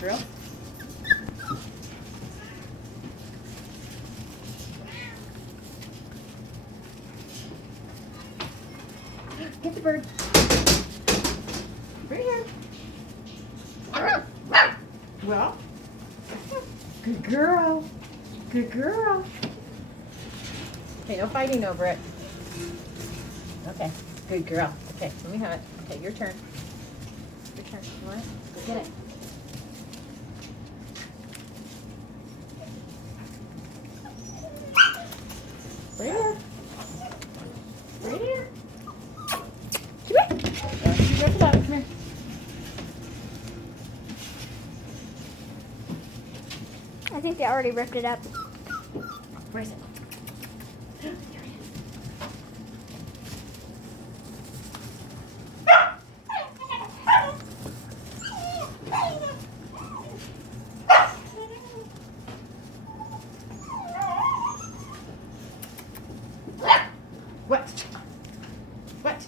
Girl. Get the bird. Right here. Well, good girl. Good girl. Okay, no fighting over it. Okay, good girl. Okay, let me have it. Okay, your turn. Your turn. You want it? Go get it. Right here. Right here. Come here. Don't you rip it up. Come here. I think they already ripped it up. Where is it? There it is. What? What?